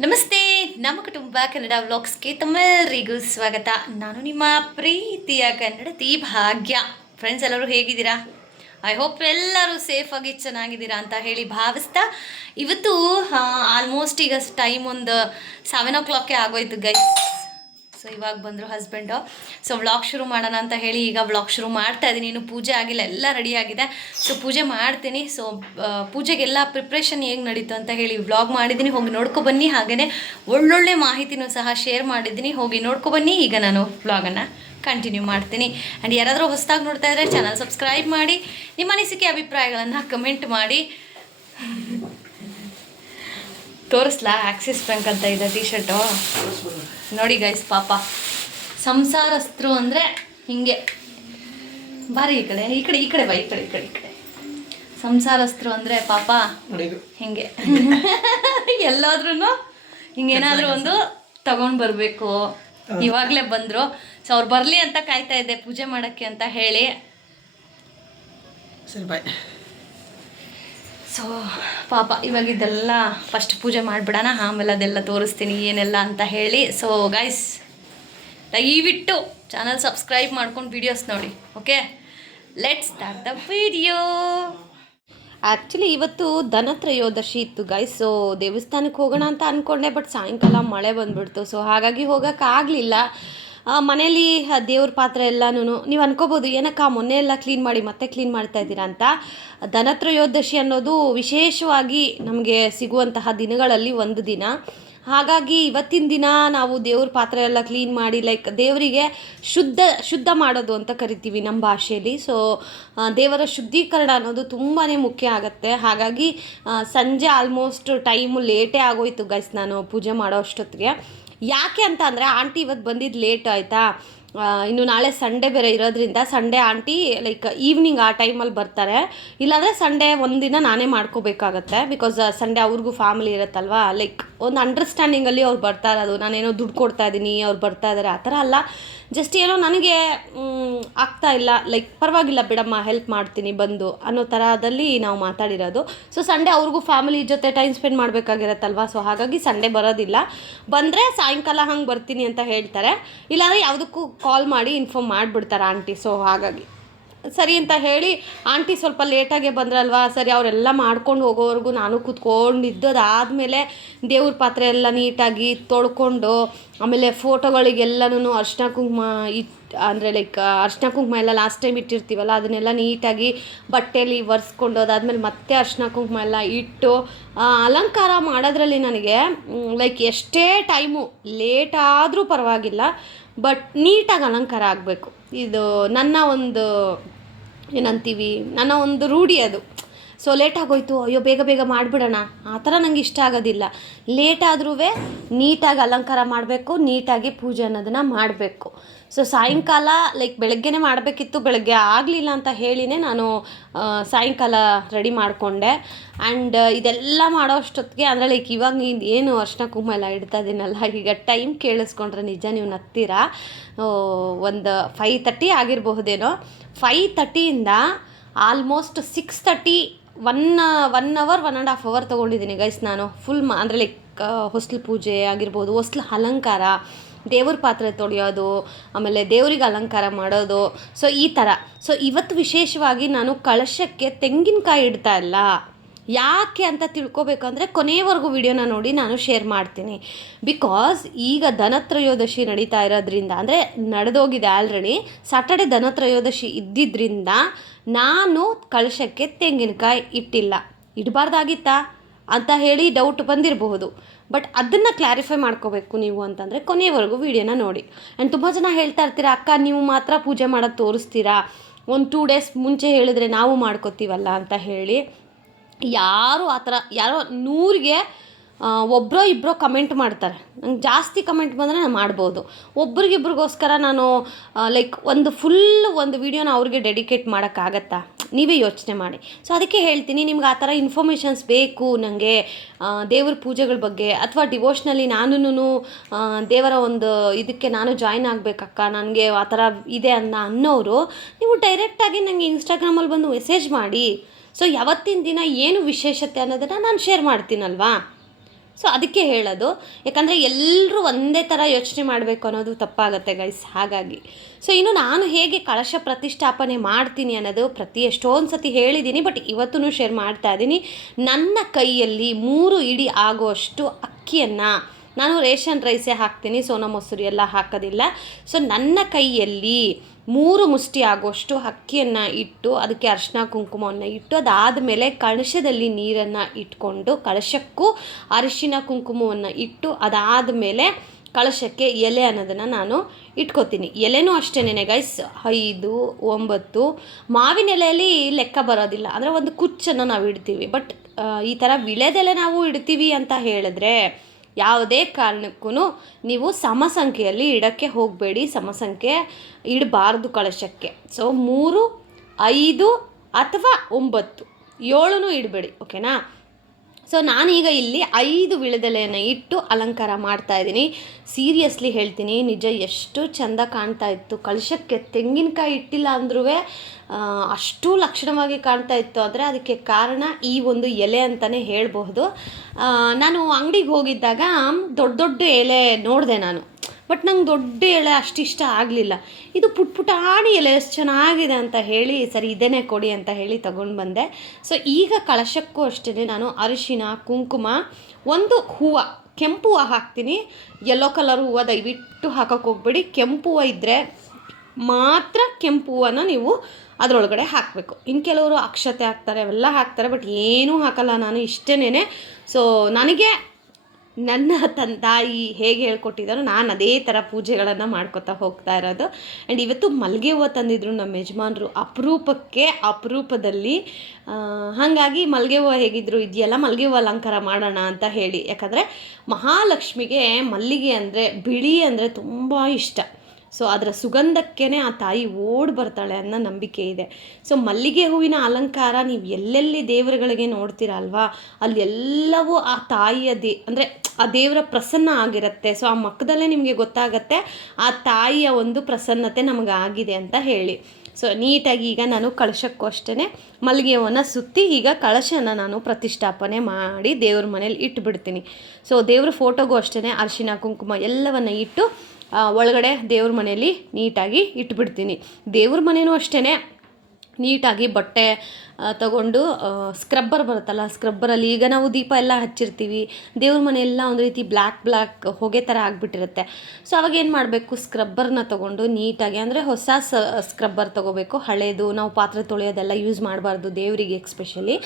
ನಮಸ್ತೆ, ನಮ್ಮ ಕುಟುಂಬ ಕನ್ನಡ ವ್ಲಾಗ್ಸ್ಗೆ ತಮ್ಮೆಲ್ಲರಿಗೂ ಸ್ವಾಗತ. ನಾನು ನಿಮ್ಮ ಪ್ರೀತಿಯ ಕನ್ನಡತಿ ಭಾಗ್ಯ. ಫ್ರೆಂಡ್ಸ್ ಎಲ್ಲರೂ ಹೇಗಿದ್ದೀರಾ? ಐ ಹೋಪ್ ಎಲ್ಲರೂ ಸೇಫಾಗಿ ಚೆನ್ನಾಗಿದ್ದೀರಾ ಅಂತ ಹೇಳಿ ಭಾವಿಸ್ತಾ ಇವತ್ತು ಆಲ್ಮೋಸ್ಟ್ ಈಗ ಟೈಮ್ ಒಂದು ಸೆವೆನ್ ಓ ಕ್ಲಾಕೇ ಆಗೋಯ್ತು ಗೈಸ್ ಇವಾಗ ಬಂದರು ಹಸ್ಬೆಂಡು ಸೊ ವ್ಲಾಗ್ ಶುರು ಮಾಡೋಣ ಅಂತ ಹೇಳಿ ಈಗ ವ್ಲಾಗ್ ಶುರು ಮಾಡ್ತಾ ಇದ್ದೀನಿ ಇನ್ನು ಪೂಜೆ ಆಗಿಲ್ಲ, ಎಲ್ಲ ರೆಡಿ ಆಗಿದೆ. ಸೊ ಪೂಜೆ ಮಾಡ್ತೀನಿ. ಸೊ ಪೂಜೆಗೆಲ್ಲ ಪ್ರಿಪ್ರೇಷನ್ ಹೇಗೆ ನಡೀತು ಅಂತ ಹೇಳಿ ವ್ಲಾಗ್ ಮಾಡಿದ್ದೀನಿ ಹೋಗಿ ನೋಡ್ಕೊ ಬನ್ನಿ. ಹಾಗೆಯೇ ಒಳ್ಳೊಳ್ಳೆ ಮಾಹಿತಿನೂ ಸಹ ಶೇರ್ ಮಾಡಿದ್ದೀನಿ ಹೋಗಿ ನೋಡ್ಕೊ ಬನ್ನಿ. ಈಗ ನಾನು ವ್ಲಾಗನ್ನು ಕಂಟಿನ್ಯೂ ಮಾಡ್ತೀನಿ. ಆ್ಯಂಡ್ ಯಾರಾದರೂ ಹೊಸದಾಗಿ ನೋಡ್ತಾ ಇದ್ದರೆ ಚಾನಲ್ ಸಬ್ಸ್ಕ್ರೈಬ್ ಮಾಡಿ, ನಿಮ್ಮ ಅನಿಸಿಕೆ ಅಭಿಪ್ರಾಯಗಳನ್ನು ಕಮೆಂಟ್ ಮಾಡಿ. ತೋರಿಸ್ಲಾ? ಆಕ್ಸಿಸ್ ಬ್ಯಾಂಕ್ ಅಂತ ಇದೆ ಟಿ ಶರ್ಟು ನೋಡಿ ಗೈಸ್ ಪಾಪ. ಸಂಸಾರಸ್ತ್ರು ಅಂದರೆ ಹಿಂಗೆ. ಬಾರಿ ಈ ಕಡೆ ಈ ಕಡೆ ಈ ಕಡೆ ಬಾ ಈ ಕಡೆ ಈ ಕಡೆ ಈ ಕಡೆ. ಸಂಸಾರಸ್ತ್ರು ಅಂದರೆ ಪಾಪ ಹಿಂಗೆ. ಎಲ್ಲಾದ್ರೂ ಹಿಂಗೇನಾದ್ರೂ ಒಂದು ತಗೊಂಡು ಬರಬೇಕು. ಇವಾಗಲೇ ಬಂದರು. ಸೊ ಅವ್ರು ಬರಲಿ ಅಂತ ಕಾಯ್ತಾ ಇದ್ದೆ ಪೂಜೆ ಮಾಡೋಕ್ಕೆ ಅಂತ ಹೇಳಿ. ಸರಿ ಬಾಯ್ ಸೊ, ಪಾಪ ಇವಾಗ ಇದೆಲ್ಲ ಫಸ್ಟ್ ಪೂಜೆ ಮಾಡಿಬಿಡೋಣ, ಆಮೇಲೆ ಅದೆಲ್ಲ ತೋರಿಸ್ತೀನಿ ಏನೆಲ್ಲ ಅಂತ ಹೇಳಿ. ಸೊ ಗೈಸ್ ದಯವಿಟ್ಟು ಚಾನಲ್ ಸಬ್ಸ್ಕ್ರೈಬ್ ಮಾಡ್ಕೊಂಡು ವೀಡಿಯೋಸ್ ನೋಡಿ okay let's start the video actually ಇವತ್ತು ಧನತ್ರಯೋದಶಿ ಇತ್ತು ಗೈಸ್ ಸೊ ದೇವಸ್ಥಾನಕ್ಕೆ ಹೋಗೋಣ ಅಂತ ಅಂದ್ಕೊಂಡೆ ಬಟ್ ಸಾಯಂಕಾಲ ಮಳೆ ಬಂದ್ಬಿಡ್ತು. ಸೊ ಹಾಗಾಗಿ ಹೋಗೋಕ್ಕಾಗಲಿಲ್ಲ. ಮನೇಲಿ ದೇವ್ರ ಪಾತ್ರೆ ಎಲ್ಲನೂ ನೀವು ಅನ್ಕೋಬೋದು, ಏನಕ್ಕ ಮೊನ್ನೆ ಎಲ್ಲ ಕ್ಲೀನ್ ಮಾಡಿ ಮತ್ತೆ ಕ್ಲೀನ್ ಮಾಡ್ತಾ ಇದ್ದೀರಾ ಅಂತ. ಧನತ್ರಯೋದಶಿ ಅನ್ನೋದು ವಿಶೇಷವಾಗಿ ನಮಗೆ ಸಿಗುವಂತಹ ದಿನಗಳಲ್ಲಿ ಒಂದು ದಿನ. ಹಾಗಾಗಿ ಇವತ್ತಿನ ದಿನ ನಾವು ದೇವ್ರ ಪಾತ್ರೆ ಎಲ್ಲ ಕ್ಲೀನ್ ಮಾಡಿ ಲೈಕ್ ದೇವರಿಗೆ ಶುದ್ಧ ಶುದ್ಧ ಮಾಡೋದು ಅಂತ ಕರಿತೀವಿ ನಮ್ಮ ಭಾಷೆಯಲ್ಲಿ. ಸೊ ದೇವರ ಶುದ್ಧೀಕರಣ ಅನ್ನೋದು ತುಂಬಾ ಮುಖ್ಯ ಆಗುತ್ತೆ. ಹಾಗಾಗಿ ಸಂಜೆ ಆಲ್ಮೋಸ್ಟ್ ಟೈಮು ಲೇಟೇ ಆಗೋಯ್ತು ಗೈಸ್ ನಾನು ಪೂಜೆ ಮಾಡೋ ಅಷ್ಟೊತ್ತಿಗೆ. ಯಾಕೆ ಅಂತ ಆಂಟಿ ಇವತ್ತು ಬಂದಿದ್ದು ಲೇಟ್ ಆಯಿತಾ? ಇನ್ನು ನಾಳೆ ಸಂಡೇ ಬೇರೆ ಇರೋದ್ರಿಂದ ಸಂಡೇ ಆಂಟಿ ಲೈಕ್ ಈವ್ನಿಂಗ್ ಆ ಟೈಮಲ್ಲಿ ಬರ್ತಾರೆ. ಇಲ್ಲಾಂದರೆ ಸಂಡೇ ಒಂದಿನ ನಾನೇ ಮಾಡ್ಕೋಬೇಕಾಗತ್ತೆ ಬಿಕಾಸ್ ಸಂಡೇ ಅವ್ರಿಗೂ ಫ್ಯಾಮಿಲಿ ಇರುತ್ತಲ್ವಾ? ಲೈಕ್ ಒಂದು ಅಂಡರ್ಸ್ಟ್ಯಾಂಡಿಂಗಲ್ಲಿ ಅವ್ರು ಬರ್ತಾ ಇರೋದು. ನಾನೇನೋ ದುಡ್ಡು ಕೊಡ್ತಾ ಇದ್ದೀನಿ, ಅವ್ರು ಬರ್ತಾ ಇದ್ದಾರೆ ಆ ಥರ ಅಲ್ಲ. ಜಸ್ಟ್ ಏನೋ ನನಗೆ ಆಗ್ತಾ ಇಲ್ಲ. ಲೈಕ್ ಪರವಾಗಿಲ್ಲ ಬಿಡಮ್ಮ ಹೆಲ್ಪ್ ಮಾಡ್ತೀನಿ, ಬಂದು ಅನ್ನೋ ಥರದಲ್ಲಿ ನಾವು ಮಾತಾಡಿರೋದು. ಸೊ ಸಂಡೇ ಅವ್ರಿಗೂ ಫ್ಯಾಮಿಲಿ ಜೊತೆ ಟೈಮ್ ಸ್ಪೆಂಡ್ ಮಾಡಬೇಕಾಗಿರತ್ತಲ್ವ? ಸೊ ಹಾಗಾಗಿ ಸಂಡೇ ಬರೋದಿಲ್ಲ. ಬಂದರೆ ಸಾಯಂಕಾಲ ಹಂಗೆ ಬರ್ತೀನಿ ಅಂತ ಹೇಳ್ತಾರೆ. ಇಲ್ಲಾಂದರೆ ಯಾವುದಕ್ಕೂ ಕಾಲ್ ಮಾಡಿ ಇನ್ಫಾರ್ಮ್ ಮಾಡಿಬಿಡ್ತಾರೆ ಆಂಟಿ ಸೊ ಹಾಗಾಗಿ. ಸರಿ ಅಂತ ಹೇಳಿ ಆಂಟಿ ಸ್ವಲ್ಪ ಲೇಟಾಗೆ ಬಂದ್ರಲ್ವಾ? ಸರಿ, ಅವರೆಲ್ಲ ಮಾಡ್ಕೊಂಡು ಹೋಗೋವರೆಗೂ ನಾನು ಕೂತ್ಕೊಂಡಿದ್ದು ಅದಾದಮೇಲೆ ದೇವ್ರ ಪಾತ್ರೆ ಎಲ್ಲ ನೀಟಾಗಿ ತೊಳ್ಕೊಂಡು, ಆಮೇಲೆ ಫೋಟೋಗಳಿಗೆಲ್ಲನೂ ಅರ್ಶಿನ ಕುಂಕುಮ ಇಟ್ಟು ಅಂದರೆ ಲೈಕ್ ಅರ್ಶಿನ ಕುಂಕುಮ ಎಲ್ಲ ಲಾಸ್ಟ್ ಟೈಮ್ ಇಟ್ಟಿರ್ತೀವಲ್ಲ, ಅದನ್ನೆಲ್ಲ ನೀಟಾಗಿ ಬಟ್ಟೆಯಲ್ಲಿ ಒರೆಸ್ಕೊಂಡು ಅದಾದಮೇಲೆ ಮತ್ತೆ ಅರ್ಶಿನ ಕುಂಕುಮ ಎಲ್ಲ ಇಟ್ಟು ಅಲಂಕಾರ ಮಾಡೋದ್ರಲ್ಲಿ ನನಗೆ ಲೈಕ್ ಎಷ್ಟೇ ಟೈಮು ಲೇಟ್ ಆದರೂ ಪರವಾಗಿಲ್ಲ ಬಟ್ ನೀಟಾಗಿ ಅಲಂಕಾರ ಆಗಬೇಕು. ಇದು ನನ್ನ ಒಂದು, ಏನಂತೀವಿ, ನನ್ನ ಒಂದು ರೂಢಿ ಅದು. ಸೊ ಲೇಟ್ ಆಗೋಯ್ತು. ಅಯ್ಯೋ, ಬೇಗ ಬೇಗ ಮಾಡಿಬಿಡೋಣ. ಆ ಥರ ನಂಗೆ ಇಷ್ಟ ಆಗೋದಿಲ್ಲ. ಲೇಟ್ ಆದ್ರೂ ನೀಟಾಗಿ ಅಲಂಕಾರ ಮಾಡಬೇಕು, ನೀಟಾಗಿ ಪೂಜೆ ಅನ್ನೋದನ್ನು ಮಾಡಬೇಕು. ಸೊ ಸಾಯಂಕಾಲ ಲೈಕ್ ಬೆಳಗ್ಗೆನೇ ಮಾಡಬೇಕಿತ್ತು, ಬೆಳಗ್ಗೆ ಆಗಲಿಲ್ಲ ಅಂತ ಹೇಳಿನೇ ನಾನು ಸಾಯಂಕಾಲ ರೆಡಿ ಮಾಡಿಕೊಂಡೆ. ಆ್ಯಂಡ್ ಇದೆಲ್ಲ ಮಾಡೋ ಅಷ್ಟೊತ್ತಿಗೆ ಅಂದರೆ ಲೈಕ್ ಇವಾಗ ಏನು ಅರ್ಶಿನ ಕುಂಕುಮ ಎಲ್ಲ ಇಡ್ತಾ ಇದ್ದೀನಲ್ಲ ಈಗ ಟೈಮ್ ಕೇಳಿಸ್ಕೊಂಡ್ರೆ ನಿಜ ನೀವು ನಗ್ತೀರಾ? ಒಂದು ಫೈ ತರ್ಟಿ ಆಗಿರಬಹುದೇನೋ. Five ತರ್ಟಿಯಿಂದ almost six thirty one one hour one and half hour ತೊಗೊಂಡಿದ್ದೀನಿ ಗೈಸ್ ನಾನು. ಫುಲ್ ಮಾ, ಅಂದರೆ ಲೈಕ್ ಹೊಸ್ಲು ಪೂಜೆ ಆಗಿರ್ಬೋದು ಹೊಸ್ಲು ಅಲಂಕಾರ, ದೇವ್ರ ಪಾತ್ರೆ ತೊಳೆಯೋದು, ಆಮೇಲೆ ದೇವ್ರಿಗೆ ಅಲಂಕಾರ ಮಾಡೋದು. ಸೊ ಈ ಥರ ಸೊ ಇವತ್ತು ವಿಶೇಷವಾಗಿ ನಾನು ಕಳಶಕ್ಕೆ ತೆಂಗಿನಕಾಯಿ ಇಡ್ತಾ ಇಲ್ಲ. ಯಾಕೆ ಅಂತ ತಿಳ್ಕೊಬೇಕಂದ್ರೆ ಕೊನೆಯವರೆಗೂ ವಿಡಿಯೋನ ನೋಡಿ ನಾನು ಶೇರ್ ಮಾಡ್ತೀನಿ. ಬಿಕಾಸ್ ಈಗ ಧನತ್ರಯೋದಶಿ ನಡೀತಾ ಇರೋದ್ರಿಂದ, ಅಂದರೆ ನಡೆದೋಗಿದೆ ಆಲ್ರೆಡಿ ಸಾಟರ್ಡೆ ಧನತ್ರಯೋದಶಿ ಇದ್ದಿದ್ದರಿಂದ ನಾನು ಕಳಶಕ್ಕೆ ತೆಂಗಿನಕಾಯಿ ಇಟ್ಟಿಲ್ಲ. ಇಡಬಾರ್ದಾಗಿತ್ತಾ? ಅಂತ ಹೇಳಿ ಡೌಟ್ ಬಂದಿರಬಹುದು. ಬಟ್ ಅದನ್ನು ಕ್ಲಾರಿಫೈ ಮಾಡ್ಕೋಬೇಕು ನೀವು ಅಂತಂದರೆ ಕೊನೆಯವರೆಗೂ ವಿಡಿಯೋನ ನೋಡಿ. ಆ್ಯಂಡ್ ತುಂಬ ಜನ ಹೇಳ್ತಾ ಇರ್ತೀರಾ, ಅಕ್ಕ, ನೀವು ಮಾತ್ರ ಪೂಜೆ ಮಾಡೋದು ತೋರಿಸ್ತೀರಾ? ಒಂದು ಟೂ ಡೇಸ್ ಮುಂಚೆ ಹೇಳಿದ್ರೆ ನಾವು ಮಾಡ್ಕೋತೀವಲ್ಲ? ಅಂತ ಹೇಳಿ ಯಾರು ಆ ಥರ, ಯಾರೋ ನೂರಿಗೆ ಒಬ್ಬರೋ ಇಬ್ಬರೋ ಕಮೆಂಟ್ ಮಾಡ್ತಾರೆ. ನಂಗೆ ಜಾಸ್ತಿ ಕಮೆಂಟ್ ಬಂದರೆ ನಾನು ಮಾಡ್ಬೋದು. ಒಬ್ರಿಗಿಬ್ರಿಗೋಸ್ಕರ ನಾನು ಲೈಕ್ ಒಂದು ಫುಲ್ ಒಂದು ವೀಡಿಯೋನ ಅವ್ರಿಗೆ ಡೆಡಿಕೇಟ್ ಮಾಡೋಕ್ಕಾಗತ್ತಾ? ನೀವೇ ಯೋಚನೆ ಮಾಡಿ. ಸೊ ಅದಕ್ಕೆ ಹೇಳ್ತೀನಿ, ನಿಮ್ಗೆ ಆ ಥರ ಇನ್ಫಾರ್ಮೇಷನ್ಸ್ ಬೇಕು ನನಗೆ ದೇವ್ರ ಪೂಜೆಗಳ ಬಗ್ಗೆ, ಅಥವಾ ಡಿವೋಷ್ನಲ್ಲಿ ನಾನು ದೇವರ ಒಂದು ಇದಕ್ಕೆ ನಾನು ಜಾಯ್ನ್ ಆಗಬೇಕಕ್ಕ, ನನಗೆ ಆ ಥರ ಇದೆ ಅನ್ನ ಅನ್ನೋರು, ನೀವು ಡೈರೆಕ್ಟಾಗಿ ನನಗೆ ಇನ್ಸ್ಟಾಗ್ರಾಮಲ್ಲಿ ಬಂದು ಮೆಸೇಜ್ ಮಾಡಿ. ಸೊ ಯಾವತ್ತಿನ ದಿನ ಏನು ವಿಶೇಷತೆ ಅನ್ನೋದನ್ನು ನಾನು ಶೇರ್ ಮಾಡ್ತೀನಲ್ವಾ? ಸೊ ಅದಕ್ಕೆ ಹೇಳೋದು, ಯಾಕಂದರೆ ಎಲ್ಲರೂ ಒಂದೇ ಥರ ಯೋಚನೆ ಮಾಡಬೇಕು ಅನ್ನೋದು ತಪ್ಪಾಗುತ್ತೆ ಗೈಸ್ ಹಾಗಾಗಿ. ಸೊ ಇನ್ನು ನಾನು ಹೇಗೆ ಕಳಶ ಪ್ರತಿಷ್ಠಾಪನೆ ಮಾಡ್ತೀನಿ ಅನ್ನೋದು ಪ್ರತಿ ಎಷ್ಟೊಂದು ಸತಿ ಹೇಳಿದ್ದೀನಿ ಬಟ್ ಇವತ್ತೂ ಶೇರ್ ಮಾಡ್ತಾ ಇದ್ದೀನಿ ನನ್ನ ಕೈಯಲ್ಲಿ ಮೂರು ಇಡಿ ಆಗುವಷ್ಟು ಅಕ್ಕಿಯನ್ನು ನಾನು ರೇಷನ್ ರೈಸೇ ಹಾಕ್ತೀನಿ, ಸೋನಾ ಮೊಸರು ಎಲ್ಲ ಹಾಕೋದಿಲ್ಲ. ಸೊ ನನ್ನ ಕೈಯಲ್ಲಿ ಮೂರು ಮುಷ್ಟಿ ಆಗೋಷ್ಟು ಅಕ್ಕಿಯನ್ನು ಇಟ್ಟು, ಅದಕ್ಕೆ ಅರಿಶಿನ ಕುಂಕುಮವನ್ನು ಇಟ್ಟು ಅದಾದ ಮೇಲೆ ಕಳಶದಲ್ಲಿ ನೀರನ್ನು ಇಟ್ಕೊಂಡು, ಕಳಶಕ್ಕೂ ಅರಿಶಿನ ಕುಂಕುಮವನ್ನು ಇಟ್ಟು ಅದಾದ ಮೇಲೆ ಕಳಶಕ್ಕೆ ಎಲೆ ಅನ್ನೋದನ್ನು ನಾನು ಇಟ್ಕೋತೀನಿ. ಎಲೆನೂ ಅಷ್ಟೇನೆ ಗೈಸ್ ಐದು, ಒಂಬತ್ತು. ಮಾವಿನ ಎಲೆಯಲ್ಲಿ ಲೆಕ್ಕ ಬರೋದಿಲ್ಲ. ಅಂದರೆ ಒಂದು ಕುಚ್ಚನ್ನು ನಾವು ಇಡ್ತೀವಿ. ಬಟ್ ಈ ಥರ ವಿಳೆದೆಲೆ ನಾವು ಇಡ್ತೀವಿ ಅಂತ ಹೇಳಿದ್ರೆ ಯಾವುದೇ ಕಾರಣಕ್ಕೂ ನೀವು ಸಮಸಂಖ್ಯೆಯಲ್ಲಿ ಇಡೋಕ್ಕೆ ಹೋಗಬೇಡಿ, ಸಮಸಂಖ್ಯೆ ಇಡಬಾರ್ದು ಕಳಶಕ್ಕೆ. ಸೊ ಮೂರು, ಐದು ಅಥವಾ ಒಂಬತ್ತು ಏಳೂ ಇಡಬೇಡಿ ಓಕೆನಾ ಸೊ ನಾನೀಗ ಇಲ್ಲಿ ಐದು ವಿಳದೆಲೆಯನ್ನು ಇಟ್ಟು ಅಲಂಕಾರ ಮಾಡ್ತಾ ಇದ್ದೀನಿ. ಸೀರಿಯಸ್ಲಿ ಹೇಳ್ತೀನಿ, ನಿಜ ಎಷ್ಟು ಚೆಂದ ಕಾಣ್ತಾ ಇತ್ತು. ಕಳಶಕ್ಕೆ ತೆಂಗಿನಕಾಯಿ ಇಟ್ಟಿಲ್ಲ ಅಂದ್ರೂ ಅಷ್ಟು ಲಕ್ಷಣವಾಗಿ ಕಾಣ್ತಾ ಇತ್ತು. ಆದರೆ ಅದಕ್ಕೆ ಕಾರಣ ಈ ಒಂದು ಎಲೆ ಅಂತಲೇ ಹೇಳಬಹುದು. ನಾನು ಅಂಗಡಿಗೆ ಹೋಗಿದ್ದಾಗ, ದೊಡ್ಡ ದೊಡ್ಡ ಎಲೆ ನೋಡಿದೆ ನಾನು. ಬಟ್ ನಂಗೆ ದೊಡ್ಡ ಎಳೆ ಅಷ್ಟಿಷ್ಟ ಆಗಲಿಲ್ಲ. ಇದು ಪುಟ್ ಪುಟಾಣಿ ಎಲೆ ಎಷ್ಟು ಚೆನ್ನಾಗಿದೆ ಅಂತ ಹೇಳಿ, ಸರಿ ಇದೇನೆ ಕೊಡಿ ಅಂತ ಹೇಳಿ ತಗೊಂಡು ಬಂದೆ. ಸೊ ಈಗ ಕಳಶಕ್ಕೂ ಅಷ್ಟೇ ನಾನು ಅರಿಶಿನ, ಕುಂಕುಮ, ಒಂದು ಹೂವು, ಕೆಂಪು ಹೂವು ಹಾಕ್ತೀನಿ. ಯೆಲ್ಲೋ ಕಲರ್ ಹೂವು ದಯವಿಟ್ಟು ಹಾಕೋಕೆ ಹೋಗ್ಬೇಡಿ. ಕೆಂಪು ಹೂವು ಇದ್ದರೆ ಮಾತ್ರ ಕೆಂಪು ಹೂವನ್ನು ನೀವು ಅದರೊಳಗಡೆ ಹಾಕಬೇಕು. ಇನ್ನು ಕೆಲವರು ಅಕ್ಷತೆ ಹಾಕ್ತಾರೆ, ಅವೆಲ್ಲ ಹಾಕ್ತಾರೆ, ಬಟ್ ಏನೂ ಹಾಕಲ್ಲ ನಾನು ಇಷ್ಟೇನೆ ಸೊ ನನಗೆ ನನ್ನ ತನ್ ತಾಯಿ ಹೇಗೆ ಹೇಳ್ಕೊಟ್ಟಿದ್ದಾರೋ ನಾನು ಅದೇ ಥರ ಪೂಜೆಗಳನ್ನು ಮಾಡ್ಕೊತಾ ಹೋಗ್ತಾ ಇರೋದು. ಆ್ಯಂಡ್ ಇವತ್ತು ಮಲ್ಲಿಗೆ ಹೂವು ತಂದಿದ್ರು ನಮ್ಮ ಯಜಮಾನ್ರು ಅಪರೂಪಕ್ಕೆ ಅಪರೂಪದಲ್ಲಿ. ಹಾಗಾಗಿ ಮಲ್ಲಿಗೆ ಹೂವು ಹೇಗಿದ್ರು, ಇದೆಯಲ್ಲ ಮಲ್ಲಿಗೆ ಹೂವು ಅಲಂಕಾರ ಮಾಡೋಣ ಅಂತ ಹೇಳಿ. ಯಾಕಂದರೆ ಮಹಾಲಕ್ಷ್ಮಿಗೆ ಮಲ್ಲಿಗೆ ಅಂದರೆ ಬಿಳಿ ಅಂದರೆ ತುಂಬ ಇಷ್ಟ. ಸೊ ಅದರ ಸುಗಂಧಕ್ಕೇ ಆ ತಾಯಿ ಓಡ್ ಬರ್ತಾಳೆ ಅನ್ನೋ ನಂಬಿಕೆ ಇದೆ. ಸೊ ಮಲ್ಲಿಗೆ ಹೂವಿನ ಅಲಂಕಾರ ನೀವು ಎಲ್ಲೆಲ್ಲಿ ದೇವರುಗಳಿಗೆ ನೋಡ್ತೀರ ಅಲ್ವಾ? ಅಲ್ಲೆಲ್ಲವೂ ಆ ತಾಯಿಯ ದೇ, ಅಂದರೆ ಆ ದೇವರ ಪ್ರಸನ್ನ ಆಗಿರುತ್ತೆ. ಸೊ ಆ ಮಕ್ಕದಲ್ಲೇ ನಿಮಗೆ ಗೊತ್ತಾಗತ್ತೆ ಆ ತಾಯಿಯ ಒಂದು ಪ್ರಸನ್ನತೆ ನಮಗೆ ಆಗಿದೆ ಅಂತ ಹೇಳಿ. ಸೊ ನೀಟಾಗಿ ಈಗ ನಾನು ಕಳಶಕ್ಕೂ ಅಷ್ಟೇ ಮಲ್ಲಿಗೆ ಹೂವನ್ನ ಸುತ್ತಿ ಈಗ ಕಳಶನ ನಾನು ಪ್ರತಿಷ್ಠಾಪನೆ ಮಾಡಿ ದೇವ್ರ ಮನೇಲಿ ಇಟ್ಬಿಡ್ತೀನಿ. ಸೊ ದೇವ್ರ ಫೋಟೋಗೂ ಅಷ್ಟೇ ಅರಿಶಿನ, ಕುಂಕುಮ ಎಲ್ಲವನ್ನು ಇಟ್ಟು ಒಳಗಡೆ ದೇವ್ರ ಮನೆಯಲ್ಲಿ ನೀಟಾಗಿ ಇಟ್ಬಿಡ್ತೀನಿ. ದೇವ್ರ ಮನೆಯೂ ಅಷ್ಟೇ ನೀಟಾಗಿ ಬಟ್ಟೆ ತಗೊಂಡು ಸ್ಕ್ರಬ್ಬರ್ ಬರುತ್ತಲ್ಲ ಸ್ಕ್ರಬ್ಬರಲ್ಲಿ ಈಗ ನಾವು ದೀಪ ಎಲ್ಲ ಹಚ್ಚಿರ್ತೀವಿ. ದೇವ್ರ ಮನೆ ಎಲ್ಲ ಒಂದು ರೀತಿ ಬ್ಲ್ಯಾಕ್ ಬ್ಲ್ಯಾಕ್ ಹೊಗೆ ಥರ ಆಗಿಬಿಟ್ಟಿರುತ್ತೆ. ಸೊ ಅವಾಗ ಏನು ಮಾಡಬೇಕು? ಸ್ಕ್ರಬ್ಬರ್ನ ತೊಗೊಂಡು ನೀಟಾಗಿ, ಅಂದರೆ ಹೊಸ ಸ್ಕ್ರಬ್ಬರ್ ತೊಗೋಬೇಕು. ಹಳೇದು, ನಾವು ಪಾತ್ರೆ ತೊಳೆಯೋದೆಲ್ಲ ಯೂಸ್ ಮಾಡಬಾರ್ದು ದೇವರಿಗೆ ಎಕ್ಸ್ಪೆಷಲಿ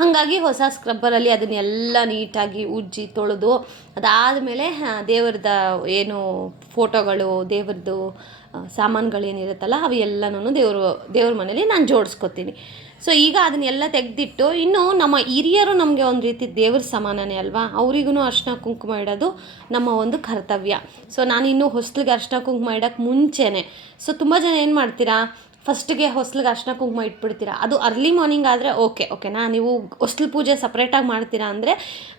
ಹಾಗಾಗಿ ಹೊಸ ಸ್ಕ್ರಬ್ಬರಲ್ಲಿ ಅದನ್ನೆಲ್ಲ ನೀಟಾಗಿ ಉಜ್ಜಿ ತೊಳೆದು, ಅದಾದಮೇಲೆ ದೇವ್ರದ ಏನು ಫೋಟೋಗಳು ದೇವ್ರದ್ದು ಸಾಮಾನುಗಳೇನಿರುತ್ತಲ್ಲ ಅವು ಎಲ್ಲನೂ ದೇವರು, ದೇವ್ರ ಮನೇಲಿ ನಾನು ಜೋಡಿಸ್ಕೊತೀನಿ. ಸೊ ಈಗ ಅದನ್ನೆಲ್ಲ ತೆಗೆದಿಟ್ಟು, ಇನ್ನು ನಮ್ಮ ಹಿರಿಯರು ನಮಗೆ ಒಂದು ರೀತಿ ದೇವ್ರ ಸಮಾನನೇ ಅಲ್ವಾ? ಅವರಿಗೂ ಅರ್ಶಿನ ಕುಂಕುಮ ಇಡೋದು ನಮ್ಮ ಒಂದು ಕರ್ತವ್ಯ. ಸೊ ನಾನು ಇನ್ನೂ ಹೊಸ್ಲಿಗೆ ಅರ್ಶಿನ ಕುಂಕುಮ ಇಡೋಕ್ಕೆ ಮುಂಚೆನೇ. ಸೊ ತುಂಬ ಜನ ಏನು ಮಾಡ್ತೀರಾ? ಫಸ್ಟಿಗೆ ಹೊಸ್ಲಿಗೆ ಅರ್ಶಿನ ಕುಂಕುಮ ಇಟ್ಬಿಡ್ತೀರಾ? ಅದು ಅರ್ಲಿ ಮಾರ್ನಿಂಗ್ ಆದರೆ ಓಕೆ ಓಕೆನಾ ನೀವು ಹೊಸ್ಲು ಪೂಜೆ ಸಪ್ರೇಟಾಗಿ ಮಾಡ್ತೀರಾ ಅಂದರೆ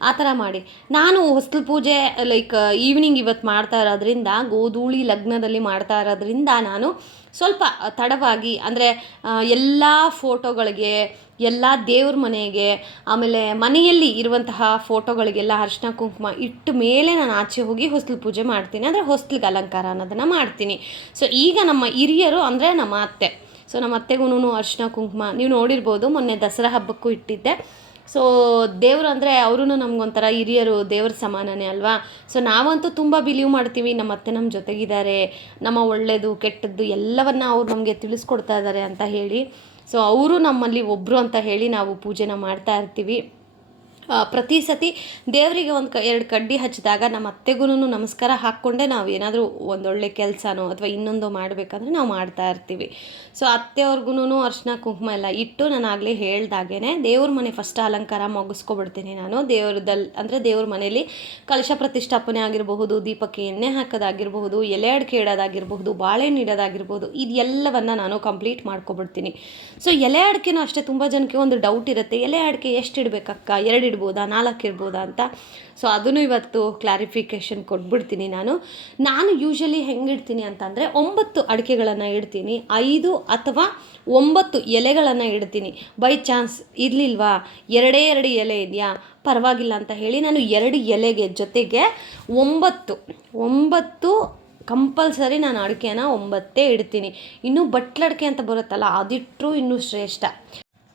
ಆ ಥರ ಮಾಡಿ. ನಾನು ಹೊಸ್ಲು ಪೂಜೆ ಲೈಕ್ ಈವ್ನಿಂಗ್ ಇವತ್ತು ಮಾಡ್ತಾ ಇರೋದ್ರಿಂದ, ಗೋಧೂಳಿ ಲಗ್ನದಲ್ಲಿ ಮಾಡ್ತಾ ಇರೋದ್ರಿಂದ ನಾನು ಸ್ವಲ್ಪ ತಡವಾಗಿ, ಅಂದರೆ ಎಲ್ಲ ಫೋಟೋಗಳಿಗೆ ಎಲ್ಲ ದೇವ್ರ ಮನೆಗೆ, ಆಮೇಲೆ ಮನೆಯಲ್ಲಿ ಇರುವಂತಹ ಫೋಟೋಗಳಿಗೆಲ್ಲ ಅರಿಶಿನ ಕುಂಕುಮ ಇಟ್ಟ ಮೇಲೆ ನಾನು ಆಚೆ ಹೋಗಿ ಹೊಸ್ಲು ಪೂಜೆ ಮಾಡ್ತೀನಿ. ಅಂದರೆ ಹೊಸ್ಲಿಗೆ ಅಲಂಕಾರ ಅನ್ನೋದನ್ನು ಮಾಡ್ತೀನಿ. ಸೊ ಈಗ ನಮ್ಮ ಹಿರಿಯರು ಅಂದರೆ ನಮ್ಮ ಅತ್ತೆ. ಸೊ ನಮ್ಮ ಅತ್ತೆಗೂ ಅರಿಶಿನ ಕುಂಕುಮ. ನೀವು ನೋಡಿರ್ಬೋದು, ಮೊನ್ನೆ ದಸರಾ ಹಬ್ಬಕ್ಕೂ ಇಟ್ಟಿದ್ದೆ. ಸೊ ದೇವರು ಅಂದರೆ ಅವರು ನಮಗೊಂಥರ ಹಿರಿಯರು, ದೇವ್ರ ಸಮಾನನೇ ಅಲ್ವಾ? ಸೊ ನಾವಂತೂ ತುಂಬ ಬಿಲೀವ್ ಮಾಡ್ತೀವಿ. ನಮ್ಮ ಅತ್ತೆ ನಮ್ಮ ಜೊತೆಗಿದ್ದಾರೆ. ನಮ್ಮ ಒಳ್ಳೆಯದು ಕೆಟ್ಟದ್ದು ಎಲ್ಲವನ್ನ ಅವ್ರು ನಮಗೆ ತಿಳಿಸ್ಕೊಡ್ತಾ ಇದ್ದಾರೆ ಅಂತ ಹೇಳಿ. ಸೊ ಅವರು ನಮ್ಮಲ್ಲಿ ಒಬ್ಬರು ಅಂತ ಹೇಳಿ ನಾವು ಪೂಜೆನ ಮಾಡ್ತಾ ಇರ್ತೀವಿ. ಪ್ರತಿ ಸತಿ ದೇವರಿಗೆ ಒಂದು ಕ ಎರಡು ಕಡ್ಡಿ ಹಚ್ಚಿದಾಗ ನಮ್ಮ ಅತ್ತೆಗೂ ನಮಸ್ಕಾರ ಹಾಕ್ಕೊಂಡೇ ನಾವು ಏನಾದರೂ ಒಂದೊಳ್ಳೆ ಕೆಲಸನೋ ಅಥವಾ ಇನ್ನೊಂದು ಮಾಡಬೇಕಂದ್ರೆ ನಾವು ಮಾಡ್ತಾ ಇರ್ತೀವಿ. ಸೊ ಅತ್ತೆಯವ್ರಿಗೂ ಅರ್ಶಿನ, ಕುಂಕುಮ ಎಲ್ಲ ಇಟ್ಟು ನಾನು ಆಗಲೇ ಹೇಳ್ದಾಗೇ ದೇವ್ರ ಮನೆ ಫಸ್ಟ್ ಅಲಂಕಾರ ಮುಗಿಸ್ಕೊಬಿಡ್ತೀನಿ ನಾನು. ದೇವ್ರದಲ್ಲಿ ಅಂದರೆ ದೇವ್ರ ಮನೇಲಿ ಕಲಶ ಪ್ರತಿಷ್ಠಾಪನೆ ಆಗಿರಬಹುದು, ದೀಪಕ್ಕೆ ಎಣ್ಣೆ ಹಾಕೋದಾಗಿರಬಹುದು, ಎಲೆ ಅಡಿಕೆ ಇಡೋದಾಗಿರಬಹುದು ಬಾಳೆಹಣ್ಣು ಇಡೋದಾಗಿರ್ಬೋದು ಇದೆಲ್ಲವನ್ನು ನಾನು ಕಂಪ್ಲೀಟ್ ಮಾಡ್ಕೊಬಿಡ್ತೀನಿ. ಸೊ ಎಲೆ ಅಡಿಕೆನೂ ಅಷ್ಟೇ ತುಂಬ ಜನಕ್ಕೆ ಒಂದು ಡೌಟ್ ಇರುತ್ತೆ. ಎಲೆ ಅಡಿಕೆ ಎಷ್ಟು ಇಡಬೇಕಕ್ಕ? ಎರಡು ಇಡ್ಬೋದಾ, ನಾಲ್ಕು ಇರ್ಬೋದಾ ಅಂತ. ಸೊ ಅದನ್ನು ಇವತ್ತು ಕ್ಲಾರಿಫಿಕೇಷನ್ ಕೊಟ್ಬಿಡ್ತೀನಿ ನಾನು. ನಾನು ಯೂಶಲಿ ಹೆಂಗಿಡ್ತೀನಿ ಅಂತಂದರೆ ಒಂಬತ್ತು ಅಡಿಕೆಗಳನ್ನು ಇಡ್ತೀನಿ, ಐದು ಅಥವಾ ಒಂಬತ್ತು ಎಲೆಗಳನ್ನು ಇಡ್ತೀನಿ. ಬೈ ಚಾನ್ಸ್ ಇರಲಿಲ್ವಾ? ಎರಡೇ ಎರಡು ಎಲೆ ಇದೆಯಾ? ಪರವಾಗಿಲ್ಲ ಅಂತ ಹೇಳಿ ನಾನು ಎರಡು ಎಲೆಗೆ ಜೊತೆಗೆ ಒಂಬತ್ತು ಒಂಬತ್ತು ಕಂಪಲ್ಸರಿ ನಾನು ಅಡಿಕೆನ ಒಂಬತ್ತೇ ಇಡ್ತೀನಿ. ಇನ್ನು ಬಟ್ಲಡಿಕೆ ಅಂತ ಬರುತ್ತಲ್ಲ ಅದಿಟ್ಟರೂ ಇನ್ನೂ ಶ್ರೇಷ್ಠ.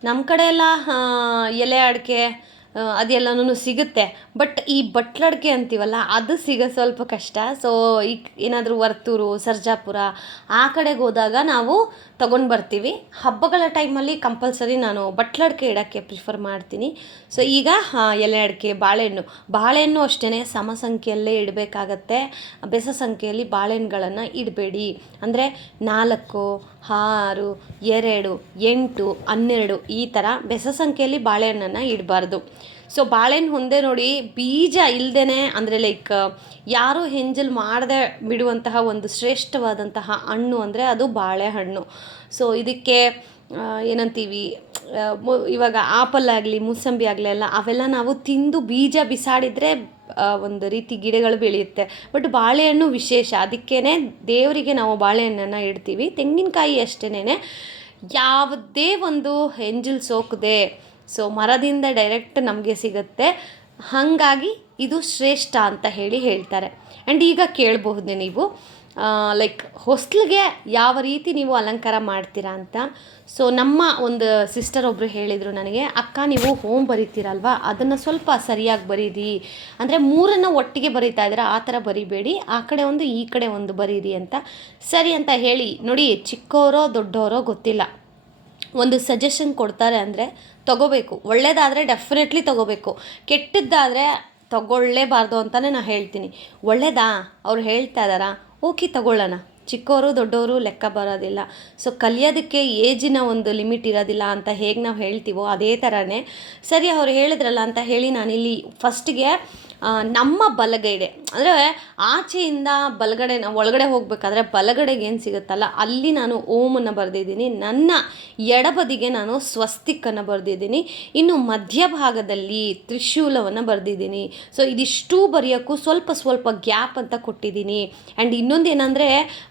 ನಮ್ಮ ಕಡೆ ಎಲ್ಲ ಎಲೆ ಅಡಿಕೆ ಅದೆಲ್ಲನೂ ಸಿಗುತ್ತೆ. ಬಟ್ ಈ ಬಟ್ಲಡ್ಕೆ ಅಂತೀವಲ್ಲ, ಅದು ಸಿಗೋದು ಸ್ವಲ್ಪ ಕಷ್ಟ. ಸೊ ಈ ಏನಾದರೂ ವರ್ತೂರು, ಸರ್ಜಾಪುರ, ಆ ಕಡೆಗೆ ಹೋದಾಗ ನಾವು ತೊಗೊಂಡು ಬರ್ತೀವಿ. ಹಬ್ಬಗಳ ಟೈಮಲ್ಲಿ ಕಂಪಲ್ಸರಿ ನಾನು ಬಟ್ಲಡ್ಕೆ ಇಡೋಕ್ಕೆ ಪ್ರಿಫರ್ ಮಾಡ್ತೀನಿ. ಸೊ ಈಗ ಎಲೆ ಅಡಿಕೆ ಬಾಳೆಹಣ್ಣು. ಬಾಳೆಹಣ್ಣು ಅಷ್ಟೇ ಸಮ ಸಂಖ್ಯೆಯಲ್ಲೇ ಇಡಬೇಕಾಗತ್ತೆ. ಬೆಸ ಸಂಖ್ಯೆಯಲ್ಲಿ ಬಾಳೆಹಣ್ಣುಗಳನ್ನು ಇಡಬೇಡಿ. ಅಂದರೆ ನಾಲ್ಕು, ಆರು, ಎರಡು, ಎಂಟು, ಹನ್ನೆರಡು ಈ ಥರ ಬೆಸ ಸಂಖ್ಯೆಯಲ್ಲಿ ಬಾಳೆಹಣ್ಣನ್ನು ಇಡಬಾರ್ದು. ಸೊ ಬಾಳೆಹಣ್ಣು ಒಂದೇ ನೋಡಿ, ಬೀಜ ಇಲ್ಲದೇ ಅಂದರೆ ಲೈಕ್ ಯಾರೂ ಹೆಂಜಲ್ ಮಾಡದೆ ಬಿಡುವಂತಹ ಒಂದು ಶ್ರೇಷ್ಠವಾದಂತಹ ಹಣ್ಣು ಅಂದರೆ ಅದು ಬಾಳೆಹಣ್ಣು. ಸೊ ಇದಕ್ಕೆ ಏನಂತೀವಿ ಇವಾಗ ಆಪಲ್ ಆಗಲಿ, ಮೂಸಂಬಿ ಆಗಲಿ ಎಲ್ಲ, ಅವೆಲ್ಲ ನಾವು ತಿಂದು ಬೀಜ ಬಿಸಾಡಿದರೆ ಒಂದು ರೀತಿ ಗಿಡಗಳು ಬೆಳೆಯುತ್ತೆ. ಬಟ್ ಬಾಳೆಹಣ್ಣು ವಿಶೇಷ. ಅದಕ್ಕೇ ದೇವರಿಗೆ ನಾವು ಬಾಳೆಹಣ್ಣನ್ನು ಇಡ್ತೀವಿ. ತೆಂಗಿನಕಾಯಿ ಅಷ್ಟೇನೆ ಯಾವುದೇ ಒಂದು ಎಂಜಲ್ ಸೋಕದೆ ಸೊ ಮರದಿಂದ ಡೈರೆಕ್ಟ್ ನಮಗೆ ಸಿಗುತ್ತೆ. ಹಾಗಾಗಿ ಇದು ಶ್ರೇಷ್ಠ ಅಂತ ಹೇಳಿ ಹೇಳ್ತಾರೆ. ಆ್ಯಂಡ್ ಈಗ ಕೇಳಬಹುದು ನೀವು ಲೈಕ್ ಹೊಸ್ಲಿಗೆ ಯಾವ ರೀತಿ ನೀವು ಅಲಂಕಾರ ಮಾಡ್ತೀರಾ ಅಂತ. ಸೊ ನಮ್ಮ ಒಂದು ಸಿಸ್ಟರ್ ಒಬ್ಬರು ಹೇಳಿದರು ನನಗೆ, ಅಕ್ಕ, ನೀವು ಹೋಮ್ ಬರೀತೀರಲ್ವಾ? ಅದನ್ನು ಸ್ವಲ್ಪ ಸರಿಯಾಗಿ ಬರೀರಿ. ಅಂದರೆ ಮೂರನ್ನು ಒಟ್ಟಿಗೆ ಬರೀತಾ ಇದ್ದೀರಾ? ಆ ಥರ ಬರಿಬೇಡಿ. ಆ ಕಡೆ ಒಂದು, ಈ ಕಡೆ ಒಂದು ಬರೀರಿ ಅಂತ. ಸರಿ ಅಂತ ಹೇಳಿ, ನೋಡಿ ಚಿಕ್ಕವರೋ ದೊಡ್ಡವರೋ ಗೊತ್ತಿಲ್ಲ. ಒಂದು ಸಜೆಷನ್ ಕೊಡ್ತಾರೆ ಅಂದರೆ ತಗೋಬೇಕು. ಒಳ್ಳೆಯದಾದರೆ ಡೆಫಿನೆಟ್ಲಿ ತಗೋಬೇಕು. ಕೆಟ್ಟದ್ದಾದರೆ ತಗೊಳ್ಳೇಬಾರ್ದು ಅಂತಲೇ ನಾನು ಹೇಳ್ತೀನಿ. ಒಳ್ಳೇದಾ? ಅವ್ರು ಹೇಳ್ತಾ ಇದ್ದಾರಾ ಓಕೆ, ತಗೊಳ್ಳೋಣ. ಚಿಕ್ಕವರು ದೊಡ್ಡವರು ಲೆಕ್ಕ ಬರೋದಿಲ್ಲ. ಸೊ ಕಲಿಯೋದಕ್ಕೆ ಏಜಿನ ಒಂದು ಲಿಮಿಟ್ ಇರೋದಿಲ್ಲ ಅಂತ ಹೇಗೆ ನಾವು ಹೇಳ್ತೀವೋ ಅದೇ ಥರನೇ ಸರಿ, ಅವ್ರು ಹೇಳಿದ್ರಲ್ಲ ಅಂತ ಹೇಳಿ ನಾನಿಲ್ಲಿ ಫಸ್ಟಿಗೆ ನಮ್ಮ ಬಲಗೈಡೆ. ಅಂದರೆ ಆಚೆಯಿಂದ ಬಲಗಡೆ, ನಾವು ಒಳಗಡೆ ಹೋಗಬೇಕಾದ್ರೆ ಬಲಗಡೆಗೆ ಏನು ಸಿಗುತ್ತಲ್ಲ, ಅಲ್ಲಿ ನಾನು ಓಮನ್ನು ಬರೆದಿದ್ದೀನಿ, ನನ್ನ ಎಡಬದಿಗೆ ನಾನು ಸ್ವಸ್ತಿಕ್ಕನ್ನು ಬರೆದಿದ್ದೀನಿ, ಇನ್ನು ಮಧ್ಯಭಾಗದಲ್ಲಿ ತ್ರಿಶೂಲವನ್ನು ಬರೆದಿದ್ದೀನಿ. ಸೊ ಇದಿಷ್ಟು ಬರೆಯೋಕ್ಕೂ ಸ್ವಲ್ಪ ಸ್ವಲ್ಪ ಗ್ಯಾಪ್ ಅಂತ ಕೊಟ್ಟಿದ್ದೀನಿ. ಆ್ಯಂಡ್ ಇನ್ನೊಂದು ಏನಂದರೆ,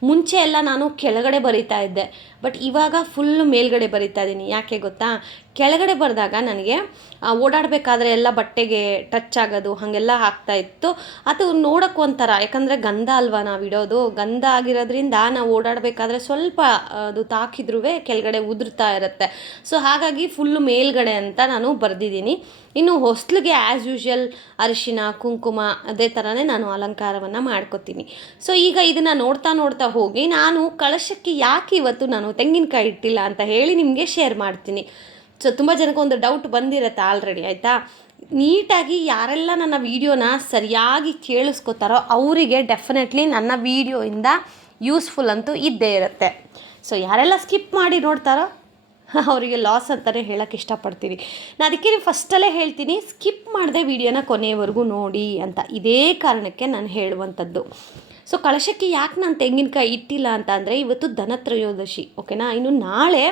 ಮುಂಚೆ ಎಲ್ಲ ನಾನು ಕೆಳಗಡೆ ಬರಿತಾ ಇದ್ದೆ ಬಟ್ ಇವಾಗ ಫುಲ್ ಮೇಲ್ಗಡೆ ಬರಿತಾ ಇದ್ದೀನಿ. ಯಾಕೆ ಗೊತ್ತಾ? ಕೆಳಗಡೆ ಬರೆದಾಗ ನನಗೆ ಓಡಾಡಬೇಕಾದ್ರೆ ಎಲ್ಲ ಬಟ್ಟೆಗೆ ಟಚ್ ಆಗೋದು, ಹಾಗೆಲ್ಲ ಆಗ್ತಾ ಇತ್ತು. ಅದು ನೋಡೋಕ್ಕೆ ಒಂಥರ, ಯಾಕಂದರೆ ಗಂಧ ಅಲ್ವಾ ನಾವು ಇಡೋದು? ಗಂಧ ಆಗಿರೋದ್ರಿಂದ ನಾವು ಓಡಾಡಬೇಕಾದ್ರೆ ಸ್ವಲ್ಪ ಅದು ತಾಕಿದ್ರೂ ಕೆಳಗಡೆ ಉದುರ್ತಾ ಇರುತ್ತೆ. ಸೊ ಹಾಗಾಗಿ ಫುಲ್ಲು ಮೇಲ್ಗಡೆ ಅಂತ ನಾನು ಬರೆದಿದ್ದೀನಿ. ಇನ್ನು ಹೊಸ್ಲಿಗೆ ಆ್ಯಸ್ ಯೂಶ್ವಲ್ ಅರಿಶಿನ, ಕುಂಕುಮ, ಅದೇ ಥರನೇ ನಾನು ಅಲಂಕಾರವನ್ನು ಮಾಡ್ಕೋತೀನಿ. ಸೊ ಈಗ ಇದನ್ನು ನೋಡ್ತಾ ನೋಡ್ತಾ ಹೋಗಿ ನಾನು ಕಳಶಕ್ಕೆ ಯಾಕೆ ಇವತ್ತು ನಾನು ತೆಂಗಿನಕಾಯಿ ಇಟ್ಟಿಲ್ಲ ಅಂತ ಹೇಳಿ ನಿಮಗೆ ಶೇರ್ ಮಾಡ್ತೀನಿ. ಸೊ ತುಂಬ ಜನಕ್ಕೆ ಒಂದು ಡೌಟ್ ಬಂದಿರುತ್ತೆ ಆಲ್ರೆಡಿ ಆಯಿತಾ? ನೀಟಾಗಿ ಯಾರೆಲ್ಲ ನನ್ನ ವೀಡಿಯೋನ ಸರಿಯಾಗಿ ಕೇಳಿಸ್ಕೋತಾರೋ ಅವರಿಗೆ ಡೆಫಿನೆಟ್ಲಿ ನನ್ನ ವೀಡಿಯೋಯಿಂದ ಯೂಸ್ಫುಲ್ ಅಂತೂ ಇದ್ದೇ ಇರುತ್ತೆ. ಸೊ ಯಾರೆಲ್ಲ ಸ್ಕಿಪ್ ಮಾಡಿ ನೋಡ್ತಾರೋ ಅವರಿಗೆ ಲಾಸ್ ಅಂತಲೇ ಹೇಳೋಕ್ಕೆ ಇಷ್ಟಪಡ್ತೀನಿ. ನಾನು ಅದಕ್ಕೆ ನೀವು ಫಸ್ಟಲ್ಲೇ ಹೇಳ್ತೀನಿ ಸ್ಕಿಪ್ ಮಾಡದೆ ವೀಡಿಯೋನ ಕೊನೆಯವರೆಗೂ ನೋಡಿ ಅಂತ. ಇದೇ ಕಾರಣಕ್ಕೆ ನಾನು ಹೇಳುವಂಥದ್ದು. ಸೊ ಕಳಶಕ್ಕೆ ಯಾಕೆ ನಾನು ತೆಂಗಿನಕಾಯಿ ಇಟ್ಟಿಲ್ಲ ಅಂತ ಅಂದರೆ ಇವತ್ತು ಧನತ್ರಯೋದಶಿ ಓಕೆನಾ ಇನ್ನು ನಾಳೆ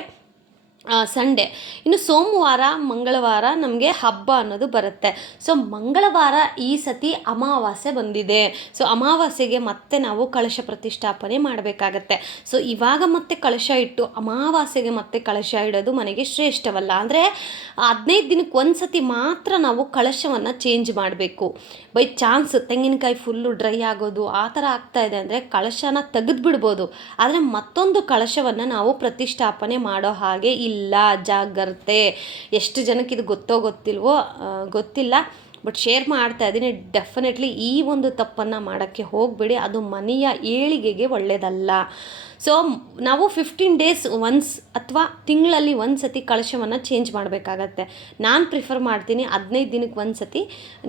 ಸಂಡೇ. ಇನ್ನು ಸೋಮವಾರ, ಮಂಗಳವಾರ ನಮಗೆ ಹಬ್ಬ ಅನ್ನೋದು ಬರುತ್ತೆ. ಸೊ ಮಂಗಳವಾರ ಈ ಸತಿ ಅಮಾವಾಸ್ಯೆ ಬಂದಿದೆ. ಸೊ ಅಮಾವಾಸ್ಯೆಗೆ ಮತ್ತೆ ನಾವು ಕಳಶ ಪ್ರತಿಷ್ಠಾಪನೆ ಮಾಡಬೇಕಾಗತ್ತೆ. ಸೊ ಇವಾಗ ಮತ್ತೆ ಕಳಶ ಇಟ್ಟು ಅಮಾವಾಸ್ಯೆಗೆ ಮತ್ತೆ ಕಳಶ ಇಡೋದು ಮನೆಗೆ ಶ್ರೇಷ್ಠವಲ್ಲ. ಅಂದರೆ ಹದಿನೈದು ದಿನಕ್ಕೆ ಒಂದು ಸತಿ ಮಾತ್ರ ನಾವು ಕಳಶವನ್ನು ಚೇಂಜ್ ಮಾಡಬೇಕು. ಬೈ ಚಾನ್ಸ್ ತೆಂಗಿನಕಾಯಿ ಫುಲ್ಲು ಡ್ರೈ ಆಗೋದು, ಆ ಥರ ಆಗ್ತಾ ಇದೆ ಅಂದರೆ ಕಳಶನ ತೆಗೆದುಬಿಡ್ಬೋದು. ಆದರೆ ಮತ್ತೊಂದು ಕಳಶವನ್ನು ನಾವು ಪ್ರತಿಷ್ಠಾಪನೆ ಮಾಡೋ ಹಾಗೆ ಇಲ್ಲ. ಜಾಗ್ರತೆ. ಎಷ್ಟು ಜನಕ್ಕೆ ಇದು ಗೊತ್ತೋ ಗೊತ್ತಿಲ್ವೋ ಗೊತ್ತಿಲ್ಲ. ಬಟ್ ಶೇರ್ ಮಾಡ್ತಾ ಇದ್ದೀನಿ ಡೆಫಿನೆಟ್ಲಿ ಈ ಒಂದು ತಪ್ಪನ್ನು ಮಾಡೋಕ್ಕೆ ಹೋಗಬೇಡಿ. ಅದು ಮನೆಯ ಏಳಿಗೆಗೆ ಒಳ್ಳೆಯದಲ್ಲ ಸೊ ನಾವು ಫಿಫ್ಟೀನ್ ಡೇಸ್ ಒನ್ಸ್ ಅಥವಾ ತಿಂಗಳಲ್ಲಿ ಒಂದು ಸತಿ ಕಳಶವನ್ನು ಚೇಂಜ್ ಮಾಡಬೇಕಾಗತ್ತೆ. ನಾನು ಪ್ರಿಫರ್ ಮಾಡ್ತೀನಿ ಹದಿನೈದು ದಿನಕ್ಕೆ ಒಂದು ಸತಿ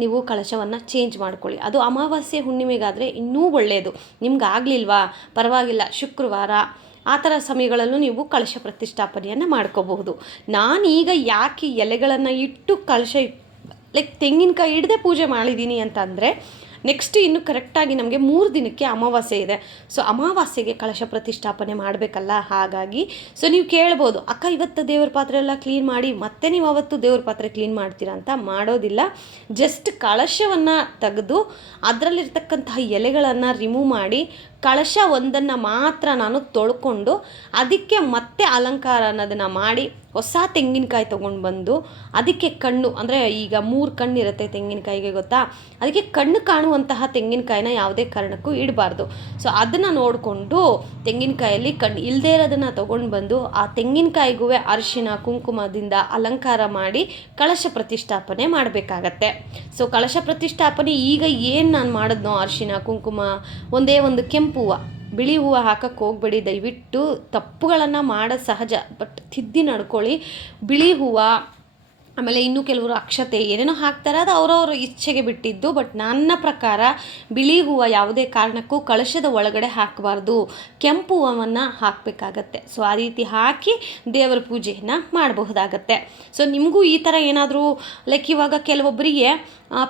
ನೀವು ಕಳಶವನ್ನು ಚೇಂಜ್ ಮಾಡ್ಕೊಳ್ಳಿ. ಅದು ಅಮಾವಾಸ್ಯೆ ಹುಣ್ಣಿಮೆಗಾದರೆ ಇನ್ನೂ ಒಳ್ಳೆಯದು ನಿಮ್ಗೆ ಆಗಲಿಲ್ವಾ ಪರವಾಗಿಲ್ಲ. ಶುಕ್ರವಾರ. ಆ ಥರ ಸಮಯಗಳಲ್ಲೂ ನೀವು ಕಳಶ ಪ್ರತಿಷ್ಠಾಪನೆಯನ್ನು ಮಾಡ್ಕೋಬಹುದು. ನಾನೀಗ ಯಾಕೆ ಎಲೆಗಳನ್ನು ಇಟ್ಟು ಕಳಶ ಲೈಕ್ ತೆಂಗಿನಕಾಯಿ ಹಿಡ್ದೆ ಪೂಜೆ ಮಾಡಿದ್ದೀನಿ ಅಂತಂದರೆ ನೆಕ್ಸ್ಟ್ ಇನ್ನು ಕರೆಕ್ಟಾಗಿ ನಮಗೆ ಮೂರು ದಿನಕ್ಕೆ ಅಮಾವಾಸ್ಯೆ ಇದೆ. ಸೊ ಅಮಾವಾಸ್ಯೆಗೆ ಕಳಶ ಪ್ರತಿಷ್ಠಾಪನೆ ಮಾಡಬೇಕಲ್ಲ? ಹಾಗಾಗಿ ಸೊ ನೀವು ಕೇಳ್ಬೋದು, ಅಕ್ಕ, ಇವತ್ತು ದೇವ್ರ ಪಾತ್ರೆ ಎಲ್ಲ ಕ್ಲೀನ್ ಮಾಡಿ, ಮತ್ತೆ ನೀವು ಅವತ್ತು ದೇವ್ರ ಪಾತ್ರೆ ಕ್ಲೀನ್ ಮಾಡ್ತೀರಾ ಅಂತ? ಮಾಡೋದಿಲ್ಲ. ಜಸ್ಟ್ ಕಳಶವನ್ನು ತೆಗೆದು, ಅದರಲ್ಲಿರ್ತಕ್ಕಂತಹ ಎಲೆಗಳನ್ನು ರಿಮೂವ್ ಮಾಡಿ ಕಳಶ ಒಂದನ್ನು ಮಾತ್ರ ನಾನು ತೊಳ್ಕೊಂಡು ಅದಕ್ಕೆ ಮತ್ತೆ ಅಲಂಕಾರ ಅನ್ನೋದನ್ನು ಮಾಡಿ ಹೊಸ ತೆಂಗಿನಕಾಯಿ ತೊಗೊಂಡು ಬಂದು ಅದಕ್ಕೆ ಕಣ್ಣು, ಅಂದರೆ ಈಗ ಮೂರು ಕಣ್ಣು ಇರುತ್ತೆ ತೆಂಗಿನಕಾಯಿಗೆ ಗೊತ್ತಾ? ಅದಕ್ಕೆ ಕಣ್ಣು ಕಾಣುವಂತಹ ತೆಂಗಿನಕಾಯಿನ ಯಾವುದೇ ಕಾರಣಕ್ಕೂ ಇಡಬಾರ್ದು. ಸೊ ಅದನ್ನು ನೋಡಿಕೊಂಡು ತೆಂಗಿನಕಾಯಲ್ಲಿ ಕಣ್ಣು ಇಲ್ಲದೇ ಇರೋದನ್ನು ತೊಗೊಂಡು ಬಂದು ಆ ತೆಂಗಿನಕಾಯಿಗೂ ಅರಿಶಿನ, ಕುಂಕುಮದಿಂದ ಅಲಂಕಾರ ಮಾಡಿ ಕಳಶ ಪ್ರತಿಷ್ಠಾಪನೆ ಮಾಡಬೇಕಾಗತ್ತೆ. ಸೊ ಕಳಶ ಪ್ರತಿಷ್ಠಾಪನೆ ಈಗ ಏನು ನಾನು ಮಾಡಿದ್ನೋ, ಅರಿಶಿನ, ಕುಂಕುಮ, ಒಂದೇ ಒಂದು ಕೆಂಪು ಹೂವು ಬಿಳಿ ಹೂವು ಹಾಕಕ್ಕೆ ಹೋಗ್ಬೇಡಿ. ದಯವಿಟ್ಟು ತಪ್ಪುಗಳನ್ನು ಮಾಡೋದು ಸಹಜ. ಬಟ್ ತಿದ್ದಿ ನಡ್ಕೊಳ್ಳಿ. ಬಿಳಿ ಹೂವು ಆಮೇಲೆ ಇನ್ನೂ ಕೆಲವರು ಅಕ್ಷತೆ ಏನೇನೋ ಹಾಕ್ತಾರೆ, ಅದು ಅವರವರ ಇಚ್ಛೆಗೆ ಬಿಟ್ಟಿದ್ದು. ಬಟ್ ನನ್ನ ಪ್ರಕಾರ ಬಿಳಿ ಹೂವು ಯಾವುದೇ ಕಾರಣಕ್ಕೂ ಕಳಶದ ಒಳಗಡೆ ಹಾಕಬಾರ್ದು. ಕೆಂಪು ಹೂವನ್ನು ಹಾಕಬೇಕಾಗತ್ತೆ. ಸೊ ಆ ರೀತಿ ಹಾಕಿ ದೇವರ ಪೂಜೆಯನ್ನು ಮಾಡಬಹುದಾಗತ್ತೆ. ಸೊ ನಿಮಗೂ ಈ ಥರ ಏನಾದರೂ ಲೈಕ್ ಇವಾಗ ಕೆಲವೊಬ್ಬರಿಗೆ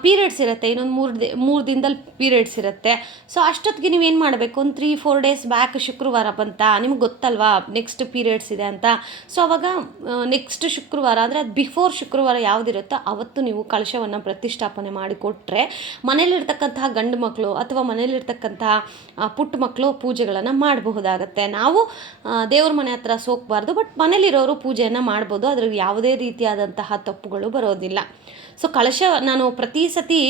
ಪೀರಿಯಡ್ಸ್ ಇರುತ್ತೆ. ಇನ್ನೊಂದು ಮೂರು ದಿ, ಮೂರು ದಿನದಲ್ಲಿ ಪೀರಿಯಡ್ಸ್ ಇರುತ್ತೆ. ಸೊ ಅಷ್ಟೊತ್ತಿಗೆ ನೀವೇನು ಮಾಡಬೇಕು? ಒಂದು ತ್ರೀ ಫೋರ್ ಡೇಸ್ ಬ್ಯಾಕ್ ಶುಕ್ರವಾರ ಬಂತ? ನಿಮ್ಗೆ ಗೊತ್ತಲ್ವಾ? ನೆಕ್ಸ್ಟ್ ಪೀರಿಯಡ್ಸ್ ಇದೆ ಅಂತ. ಸೊ ಅವಾಗ ನೆಕ್ಸ್ಟ್ ಶುಕ್ರವಾರ, ಅಂದರೆ ಅದು ಬಿಫೋರ್ ಶುಕ್ರವಾರ ಯಾವುದಿರುತ್ತೋ ಅವತ್ತು ನೀವು ಕಳಶವನ್ನು ಪ್ರತಿಷ್ಠಾಪನೆ ಮಾಡಿಕೊಟ್ರೆ ಮನೇಲಿರ್ತಕ್ಕಂತಹ ಗಂಡು ಮಕ್ಕಳು ಅಥವಾ ಮನೇಲಿರ್ತಕ್ಕಂತಹ ಪುಟ್ಟ ಮಕ್ಕಳು ಪೂಜೆಗಳನ್ನು ಮಾಡಬಹುದಾಗತ್ತೆ. ನಾವು ದೇವ್ರ ಮನೆ ಹತ್ರ ಸೋಕ್ಬಾರ್ದು, ಬಟ್ ಮನೇಲಿರೋರು ಪೂಜೆಯನ್ನು ಮಾಡ್ಬೋದು. ಅದ್ರಿಗೆ ಯಾವುದೇ ರೀತಿಯಾದಂತಹ ತಪ್ಪುಗಳು ಬರೋದಿಲ್ಲ. ಸೊ ಕಳಶ ನಾನು ಪ್ರತಿ ಸತಿ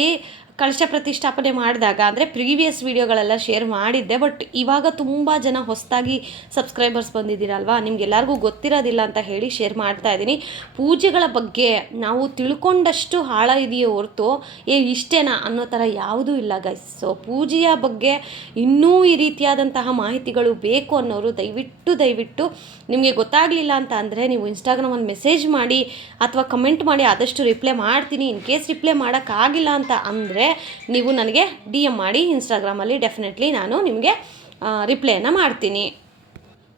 ಕಳಶ ಪ್ರತಿಷ್ಠಾಪನೆ ಮಾಡಿದಾಗ, ಅಂದರೆ ಪ್ರೀವಿಯಸ್ ವೀಡಿಯೋಗಳೆಲ್ಲ ಶೇರ್ ಮಾಡಿದ್ದೆ ಬಟ್ ಇವಾಗ ತುಂಬ ಜನ ಹೊಸದಾಗಿ ಸಬ್ಸ್ಕ್ರೈಬರ್ಸ್ ಬಂದಿದ್ದೀರಲ್ವಾ? ನಿಮ್ಗೆಲ್ಲರಿಗೂ ಗೊತ್ತಿರೋದಿಲ್ಲ ಅಂತ ಹೇಳಿ ಶೇರ್ ಮಾಡ್ತಾ ಇದ್ದೀನಿ. ಪೂಜೆಗಳ ಬಗ್ಗೆ ನಾವು ತಿಳ್ಕೊಂಡಷ್ಟು ಹಾಳ ಇದೆಯೋ ಹೊರತು, ಏ, ಇಷ್ಟೇನಾ ಅನ್ನೋ ಥರ ಯಾವುದೂ ಇಲ್ಲ ಗೈಸ್ ಸೊ ಪೂಜೆಯ ಬಗ್ಗೆ ಇನ್ನೂ ಈ ರೀತಿಯಾದಂತಹ ಮಾಹಿತಿಗಳು ಬೇಕು ಅನ್ನೋರು ದಯವಿಟ್ಟು ದಯವಿಟ್ಟು ನಿಮಗೆ ಗೊತ್ತಾಗಲಿಲ್ಲ ಅಂತ ಅಂದರೆ ನೀವು ಇನ್ಸ್ಟಾಗ್ರಾಮಲ್ಲಿ ಮೆಸೇಜ್ ಮಾಡಿ, ಅಥವಾ ಕಮೆಂಟ್ ಮಾಡಿ, ಆದಷ್ಟು ರಿಪ್ಲೈ ಮಾಡ್ತೀನಿ. ಇನ್ ಕೇಸ್ ರಿಪ್ಲೈ ಮಾಡೋಕ್ಕಾಗಿಲ್ಲ ಅಂತ ಅಂದರೆ ನೀವು ನನಗೆ ಡಿ ಎಂ ಮಾಡಿ ಇನ್ಸ್ಟಾಗ್ರಾಮಲ್ಲಿ ಡೆಫಿನೆಟ್ಲಿ ನಾನು ನಿಮಗೆ ರಿಪ್ಲೈನ ಮಾಡ್ತೀನಿ.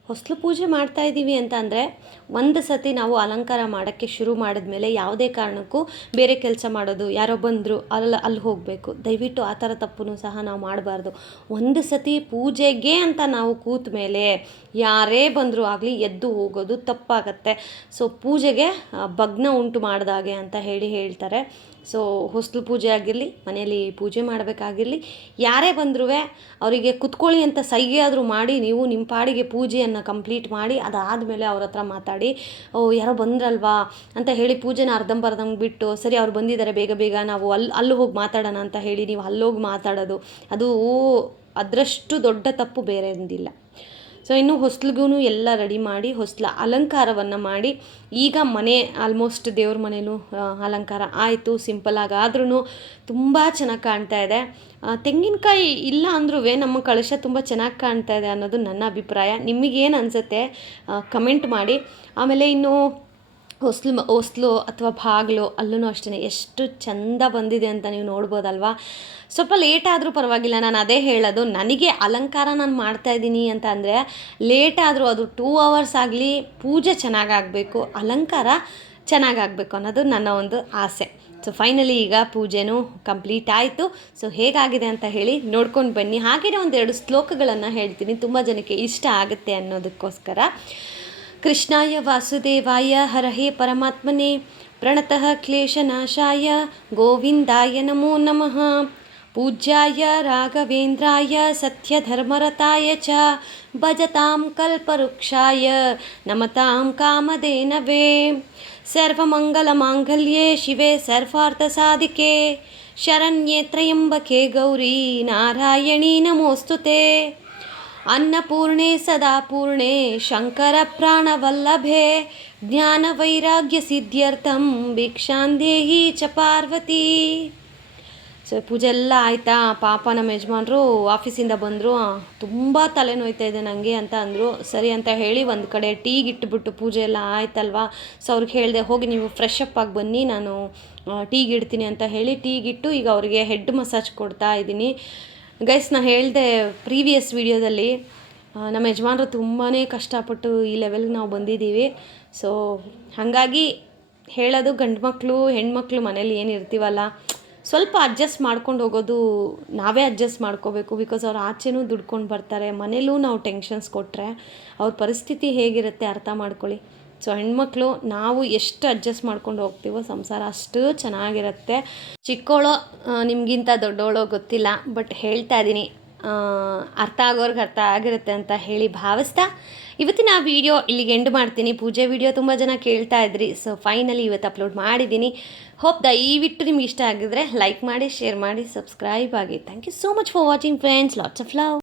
ಹೊಸಲು ಪೂಜೆ ಮಾಡ್ತಾ ಇದ್ದೀವಿ ಅಂತ ಅಂದರೆ ಒಂದು ಸತಿ ನಾವು ಅಲಂಕಾರ ಮಾಡೋಕ್ಕೆ ಶುರು ಮಾಡಿದ್ಮೇಲೆ ಯಾವುದೇ ಕಾರಣಕ್ಕೂ ಬೇರೆ ಕೆಲಸ ಮಾಡೋದು, ಯಾರೋ ಬಂದರು ಅಲ್ಲಿ ಅಲ್ಲಿ ಹೋಗಬೇಕು. ದಯವಿಟ್ಟು ಆ ಥರ ತಪ್ಪು ಸಹ ನಾವು ಮಾಡಬಾರ್ದು. ಒಂದು ಸತಿ ಪೂಜೆಗೆ ಅಂತ ನಾವು ಕೂತ ಮೇಲೆ ಯಾರೇ ಬಂದರೂ ಆಗಲಿ ಎದ್ದು ಹೋಗೋದು ತಪ್ಪಾಗತ್ತೆ. ಸೊ, ಪೂಜೆಗೆ ಭಗ್ನ ಉಂಟು ಮಾಡಿದಾಗೆ ಅಂತ ಹೇಳಿ ಹೇಳ್ತಾರೆ. ಸೊ, ಹೊಸ್ಲು ಪೂಜೆ ಆಗಿರಲಿ, ಮನೆಯಲ್ಲಿ ಪೂಜೆ ಮಾಡಬೇಕಾಗಿರಲಿ, ಯಾರೇ ಬಂದರೂ ಅವರಿಗೆ ಕುತ್ಕೊಳ್ಳಿ ಅಂತ ಸೈಗೆ ಆದರೂ ಮಾಡಿ, ನೀವು ನಿಮ್ಮ ಪಾಡಿಗೆ ಪೂಜೆಯನ್ನು ಕಂಪ್ಲೀಟ್ ಮಾಡಿ, ಅದಾದಮೇಲೆ ಅವ್ರ ಹತ್ರ ಮಾತಾಡಿ. ಓ, ಯಾರೋ ಬಂದ್ರಲ್ವಾ? ಅಂತ ಹೇಳಿ ಪೂಜೆನ ಅರ್ಧಂಬರ್ಧಂಗೆ ಬಿಟ್ಟು, ಸರಿ, ಅವ್ರು ಬಂದಿದ್ದಾರೆ ಬೇಗ ಬೇಗ ನಾವು ಅಲ್ಲಿ ಅಲ್ಲಿ ಹೋಗಿ ಮಾತಾಡೋಣ ಅಂತ ಹೇಳಿ ನೀವು ಅಲ್ಲೋಗಿ ಮಾತಾಡೋದು, ಅದು ಅದರಷ್ಟು ದೊಡ್ಡ ತಪ್ಪು ಬೇರೆ ಒಂದಿಲ್ಲ ಸೊ ಇನ್ನು ಹೊಸ್ಲಿಗೂ ಎಲ್ಲ ರೆಡಿ ಮಾಡಿ, ಹೊಸ್ಲ ಅಲಂಕಾರವನ್ನು ಮಾಡಿ, ಈಗ ಮನೆ ಆಲ್ಮೋಸ್ಟ್ ದೇವ್ರ ಮನೇಲೂ ಅಲಂಕಾರ ಆಯಿತು ಸಿಂಪಲಾಗಿ ಆದ್ರೂ ತುಂಬ ಚೆನ್ನಾಗಿ ಕಾಣ್ತಾ ಇದೆ. ತೆಂಗಿನಕಾಯಿ ಇಲ್ಲ ಅಂದ್ರೂ ನಮ್ಮ ಕಳಶ ತುಂಬ ಚೆನ್ನಾಗಿ ಕಾಣ್ತಾ ಇದೆ ಅನ್ನೋದು ನನ್ನ ಅಭಿಪ್ರಾಯ. ನಿಮಗೇನು ಅನಿಸುತ್ತೆ ಕಮೆಂಟ್ ಮಾಡಿ. ಆಮೇಲೆ ಇನ್ನು ಹೊಸ್ಲು ಹೊಸ್ಲು ಅಥವಾ ಬಾಗ್ಲು ಅಲ್ಲೂ ಅಷ್ಟೇ ಎಷ್ಟು ಚಂದ ಬಂದಿದೆ ಅಂತ ನೀವು ನೋಡ್ಬೋದಲ್ವಾ? ಸ್ವಲ್ಪ ಲೇಟ್ ಆದರೂ ಪರವಾಗಿಲ್ಲ. ನಾನು ಅದೇ ಹೇಳೋದು, ನನಗೆ ಅಲಂಕಾರ ನಾನು ಮಾಡ್ತಾ ಇದ್ದೀನಿ ಅಂತ ಅಂದರೆ ಲೇಟ್ ಆದರೂ ಅದು ಟೂ ಅವರ್ಸ್ ಆಗಲಿ ಪೂಜೆ ಚೆನ್ನಾಗಾಗಬೇಕು, ಅಲಂಕಾರ ಚೆನ್ನಾಗಾಗಬೇಕು ಅನ್ನೋದು ನನ್ನ ಒಂದು ಆಸೆ. ಸೊ ಫೈನಲಿ ಈಗ ಪೂಜೆನೂ ಕಂಪ್ಲೀಟ್ ಆಯಿತು. ಸೊ ಹೇಗಾಗಿದೆ ಅಂತ ಹೇಳಿ ನೋಡ್ಕೊಂಡು ಬನ್ನಿ. ಹಾಗೆಯೇ ಒಂದೆರಡು ಶ್ಲೋಕಗಳನ್ನು ಹೇಳ್ತೀನಿ. ತುಂಬ ಜನಕ್ಕೆ ಇಷ್ಟ ಆಗುತ್ತೆ ಅನ್ನೋದಕ್ಕೋಸ್ಕರ. कृष्णाय वासुदेवाय हरहे परमात्मने प्रणतः क्लेशनाशाय गोविन्दाय नमो नमः। पूज्याय राघवेन्द्राय सत्यधर्मरताय च भजतां कल्पवृक्षाय नमतां कामधेनवे सर्वमङ्गलमाङ्गल्ये शिवे सर्वार्थसाधिके शरण्ये त्र्यम्बके गौरी नारायणी नमोऽस्तु ते। ಅನ್ನಪೂರ್ಣೆ ಸದಾ ಪೂರ್ಣೆ, ಶಂಕರ ಪ್ರಾಣವಲ್ಲಭೆ ಜ್ಞಾನವೈರಾಗ್ಯ ಸಿದ್ಧ್ಯರ್ಥಂ, ಭಿಕ್ಷಾಂದೇಹಿ ಚ ಪಾರ್ವತಿ. ಸೊ ಪೂಜೆ ಎಲ್ಲ ಆಯಿತಾ? ಪಾಪ ನಮ್ಮ ಯಜಮಾನ್ರು ಆಫೀಸಿಂದ ಬಂದರು ತುಂಬ ತಲೆನೋಯ್ತಾ ಇದೆ ನನಗೆ ಅಂತ ಅಂದರು. ಸರಿ ಅಂತ ಹೇಳಿ ಒಂದು ಕಡೆ ಟೀಗೆ ಇಟ್ಬಿಟ್ಟು ಪೂಜೆ ಎಲ್ಲ ಆಯ್ತಲ್ವಾ? ಸೊ ಅವ್ರಿಗೆ ಹೇಳಿದೆ, ಹೋಗಿ ನೀವು ಫ್ರೆಶ್ ಅಪ್ ಆಗಿ ಬನ್ನಿ, ನಾನು ಟೀಗೆ ಇಡ್ತೀನಿ ಅಂತ ಹೇಳಿ ಟೀಗಿಟ್ಟು ಈಗ ಅವರಿಗೆ ಹೆಡ್ ಮಸಾಜ್ ಕೊಡ್ತಾ ಇದ್ದೀನಿ. ಗೈಸ್ ನಾ ಹೇಳಿದೆ ಪ್ರೀವಿಯಸ್ ವಿಡಿಯೋದಲ್ಲಿ ನಮ್ಮ ಯಜಮಾನ್ರು ತುಂಬಾ ಕಷ್ಟಪಟ್ಟು ಈ ಲೆವೆಲ್ಗೆ ನಾವು ಬಂದಿದ್ದೀವಿ. ಸೊ ಹಾಗಾಗಿ ಹೇಳೋದು ಗಂಡು ಮಕ್ಕಳು ಹೆಣ್ಮಕ್ಳು ಮನೇಲಿ ಏನು ಇರ್ತೀವಲ್ಲ, ಸ್ವಲ್ಪ ಅಡ್ಜಸ್ಟ್ ಮಾಡ್ಕೊಂಡು ಹೋಗೋದು ನಾವೇ ಅಡ್ಜಸ್ಟ್ ಮಾಡ್ಕೋಬೇಕು ಬಿಕಾಸ್ ಅವ್ರು ಆಚೆನೂ ದುಡ್ಕೊಂಡು ಬರ್ತಾರೆ, ಮನೇಲೂ ನಾವು ಟೆನ್ಷನ್ಸ್ ಕೊಟ್ಟರೆ ಅವ್ರ ಪರಿಸ್ಥಿತಿ ಹೇಗಿರುತ್ತೆ ಅರ್ಥ ಮಾಡ್ಕೊಳ್ಳಿ. ಸೊ ಹೆಣ್ಮಕ್ಳು ನಾವು ಎಷ್ಟು ಅಡ್ಜಸ್ಟ್ ಮಾಡ್ಕೊಂಡು ಹೋಗ್ತೀವೋ ಸಂಸಾರ ಅಷ್ಟು ಚೆನ್ನಾಗಿರುತ್ತೆ. ಚಿಕ್ಕವಳೋ ನಿಮಗಿಂತ ದೊಡ್ಡವಳೋ ಗೊತ್ತಿಲ್ಲ, ಬಟ್ ಹೇಳ್ತಾ ಇದ್ದೀನಿ ಅರ್ಥ ಆಗೋರ್ಗೆ ಅರ್ಥ ಆಗಿರುತ್ತೆ ಅಂತ ಹೇಳಿ ಭಾವಿಸ್ತಾ. ಇವತ್ತಿನ ವಿಡಿಯೋ ಇಲ್ಲಿಗೆ ಎಂಡ್ ಮಾಡ್ತೀನಿ. ಪೂಜೆ ವಿಡಿಯೋ ತುಂಬ ಜನ ಕೇಳ್ತಾ ಇದ್ರಿ, ಸೊ ಫೈನಲಿ ಇವತ್ತು ಅಪ್ಲೋಡ್ ಮಾಡಿದ್ದೀನಿ. ಹೋಪ್ ದಯವಿಟ್ಟು ನಿಮ್ಗೆ ಇಷ್ಟ ಆಗಿದ್ರೆ ಲೈಕ್ ಮಾಡಿ ಶೇರ್ ಮಾಡಿ ಸಬ್ಸ್ಕ್ರೈಬ್ ಆಗಿ. Thank you so much for watching friends lots of love